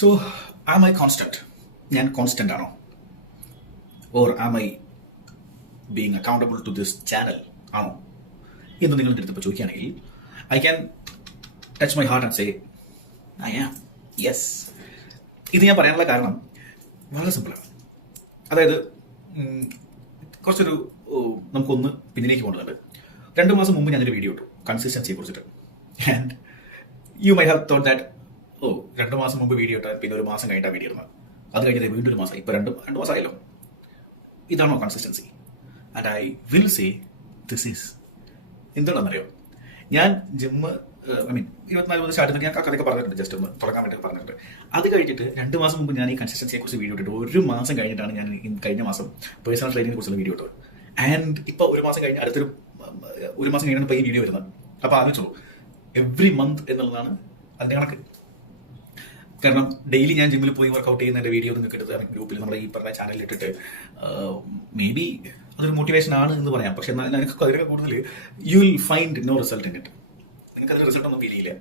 So am I constant? ഞാൻ constant ആണോ? Or am I being accountable to this channel ആണോ എന്ന് നിങ്ങൾ എൻ്റെ അടുത്ത് ചോദിക്കുകയാണെങ്കിൽ I can touch my heart and say I am. Yes. ഇത് ഞാൻ പറയാനുള്ള കാരണം വളരെ സിമ്പിളാണ്. അതായത് കുറച്ചൊരു നമുക്കൊന്ന് പിന്നിലേക്ക് പോകുന്നുണ്ട്. 2 മാസം മുമ്പ് ഞാനൊരു വീഡിയോ ഇട്ടു കൺസിസ്റ്റൻസിയെ കുറിച്ചിട്ട്. And you my have thought that 2 മാസം മുമ്പ് വീഡിയോ ഇട്ടാൽ പിന്നെ ഒരു മാസം കഴിഞ്ഞിട്ടാണ് വീഡിയോ ഇടുന്നത്. അത് കഴിഞ്ഞത് വീണ്ടും ഒരു മാസം, ഇപ്പോൾ രണ്ട് മാസമായല്ലോ. ഇതാണോ consistency? And I will say this is. എന്താണെന്നറിയോ, ഞാൻ ജിമ്മ് 24 മുതൽ സ്റ്റാർട്ട് ചെയ്തിട്ട് ഞാൻ കഥയൊക്കെ പറഞ്ഞിട്ടുണ്ട്, ജസ്റ്റ് ഒന്ന് തുടങ്ങാൻ വേണ്ടി പറഞ്ഞിട്ടുണ്ട്. അത് കഴിഞ്ഞിട്ട് 2 മാസം മുമ്പ് ഞാൻ ഈ കൺസിസ്റ്റൻസിയെ കുറിച്ച് വീഡിയോ ഇട്ടിട്ട് 1 മാസം കഴിഞ്ഞിട്ടാണ് ഞാൻ കഴിഞ്ഞ മാസം പേഴ്സണൽ ട്രെയിനിങ്ങിനെ കുറിച്ചുള്ള വീഡിയോ ഇട്ടത്. ആൻഡ് ഇപ്പോൾ 1 മാസം കഴിഞ്ഞ് അടുത്തൊരു 1 മാസം കഴിഞ്ഞാണ് ഇപ്പോൾ ഈ വീഡിയോ വരുന്നത്. അപ്പോൾ ആലോചിച്ചോളൂ, എവ്രി മന്ത് എന്നുള്ളതാണ് അതിൻ്റെ കണക്ക്. കാരണം ഡെയിലി ഞാൻ ജിമ്മിൽ പോയി വർക്കൗട്ട് ചെയ്യുന്ന എൻ്റെ വീഡിയോ നിങ്ങൾക്ക് എടുത്ത് ഗ്രൂപ്പിൽ നമ്മുടെ ഈ പറഞ്ഞ ചാനലിൽ ഇട്ടിട്ട് മേ ബി അതൊരു മോട്ടിവേഷൻ ആണ് എന്ന് പറയാം. പക്ഷെ എന്നാൽ എനിക്ക് അതിനൊക്കെ കൂടുതൽ you will find no result in it. നിങ്ങൾക്ക് അതിന് റിസൾട്ട് ഒന്നും ഫീൽ ചെയ്യില്ല.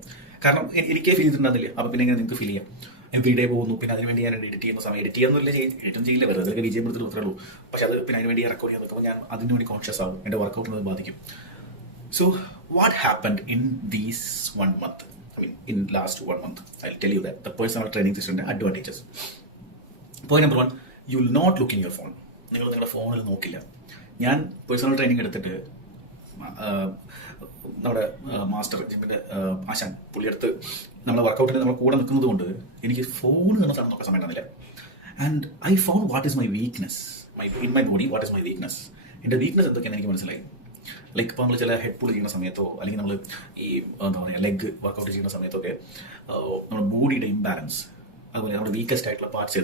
കാരണം എനിക്കേ ഫീൽ ചെയ്തിട്ടുണ്ടാകില്ല. അപ്പോൾ പിന്നെ എങ്ങനെ നിങ്ങൾക്ക് ഫീൽ ചെയ്യാം? എവറി ഡേ പോകുന്നു, പിന്നെ അതിനുവേണ്ടി ഞാൻ എഡിറ്റ് ചെയ്യുന്ന സമയം എഡിറ്റ് ചെയ്യാന്നില്ല, എഡിറ്റും ചെയ്യില്ല, വെറുതെ അതൊക്കെ വിജയപ്പെടുത്തി മാത്രമേ ഉള്ളൂ. പക്ഷെ അത് പിന്നെ അതിനുവേണ്ടി റെക്കോർഡ് ചെയ്യാൻ നിൽക്കുമ്പോൾ ഞാൻ അതിന് വേണ്ടി കോൺഷ്യസ് ആവും, എൻ്റെ വർക്കൗട്ടിനെ ബാധിക്കും. So what happened in these 1 month? In last 1 month, I'll tell you that the personal training system advantages. Point number 1, you will not look in your phone. നിങ്ങൾ നിങ്ങളുടെ ഫോണിൽ നോക്കില്ല. ഞാൻ പേഴ്സണൽ ട്രെയിനിങ് എടുത്തിട്ട് നമ്മുടെ മാസ്റ്റർ ജിമ്മിൻ്റെ ആശാൻ പുള്ളിയെടുത്ത് നമ്മുടെ വർക്കൗട്ടിന് നമ്മൾ കൂടെ നിൽക്കുന്നത് കൊണ്ട് എനിക്ക് ഫോൺ എന്ന സാധനം നോക്കാൻ സമയം തന്നില്ല. And I found what is my weakness in my body. What is my weakness? എൻ്റെ വീക്ക്നെസ് എന്തൊക്കെയാണ് എനിക്ക് മനസ്സിലായി. ലൈക്ക് ഇപ്പോൾ നമ്മൾ ചില ഹെഡ് പുൾ ചെയ്യുന്ന സമയത്തോ അല്ലെങ്കിൽ നമ്മൾ ഈ എന്താ പറയുക ലെഗ് വർക്കൗട്ട് ചെയ്യുന്ന സമയത്തൊക്കെ നമ്മുടെ ബോഡിയുടെ ഇംബാലൻസ്, അതുപോലെ നമ്മുടെ വീക്കസ്റ്റ് ആയിട്ടുള്ള പാർട്സ്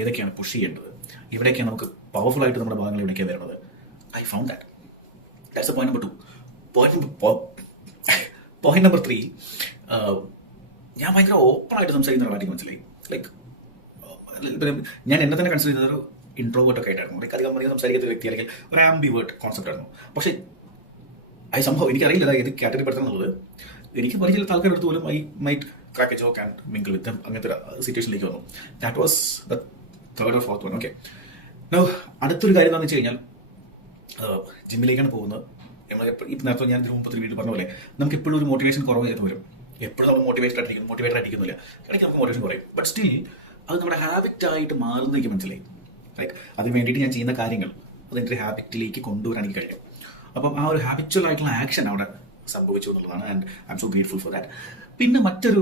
ഏതൊക്കെയാണ് പുഷ് ചെയ്യേണ്ടത്, ഇവിടെയൊക്കെയാണ് നമുക്ക് പവർഫുൾ ആയിട്ട് നമ്മുടെ ഭാഗങ്ങൾ ഇവിടേക്കാണ് വരുന്നത്. I found that. That's point number 2. Point number 3, ഞാൻ ഭയങ്കര ഓപ്പൺ ആയിട്ട് സംസാരിക്കുന്ന ഒരാളായിട്ട് മനസ്സിലായി. ലൈക്ക് ഞാൻ എന്നെ തന്നെ കൺസിഡർ ചെയ്തൊരു ഇൻട്രോവേർട്ട് ഒക്കെ ആയിട്ടായിരുന്നു. ലൈക്ക് അധികം സംസാരിക്കുന്ന വ്യക്തി, അല്ലെങ്കിൽ ഒരു ആംബിവേർട്ട് കോൺസെപ്റ്റ് ആയിരുന്നു. പക്ഷേ സംഭവം എനിക്കറിയില്ല ഏത് കാറ്റഗറി പെടുത്തണം എന്നുള്ളത്. എനിക്ക് പരിചയമുള്ള ആൾക്കാരുടെ പോലും I might crack a joke and mingle with them. അങ്ങനത്തെ ഒരു സിറ്റുവേഷനിലേക്ക് വന്നു. That was the 3rd or 4th one. Okay. അടുത്തൊരു കാര്യം എന്താണെന്ന് വെച്ച് കഴിഞ്ഞാൽ, ജിമ്മിലേക്കാണ് പോകുന്നത്. ഇപ്പം നേരത്തെ ഞാൻ ഇതിന് മുമ്പ് വീട്ടിൽ പറഞ്ഞ പോലെ നമുക്ക് എപ്പോഴും ഒരു മോട്ടിവേഷൻ കുറവായിട്ട് വരും. എപ്പോഴും നമ്മൾ മോട്ടിവേറ്റഡ് ആയിരിക്കുന്നില്ല. ഇടയ്ക്ക് നമുക്ക് മോട്ടിവേഷൻ കുറയും. ബട്ട് സ്റ്റിൽ അത് നമ്മുടെ ഹാബിറ്റായിട്ട് മാറുന്നേക്ക് മനസ്സിലായി. ലൈക്ക് അതിന് വേണ്ടിയിട്ട് ഞാൻ ചെയ്യുന്ന കാര്യങ്ങൾ അതെൻ്റെ ഹാബിറ്റിലേക്ക് കൊണ്ടുവരാൻ എനിക്ക് കഴിയും. അപ്പം ആ ഒരു ഹാബിച്വൽ ആയിട്ടുള്ള ആക്ഷൻ അവിടെ സംഭവിച്ചു എന്നുള്ളതാണ്. And I M so grateful for that. പിന്നെ മറ്റൊരു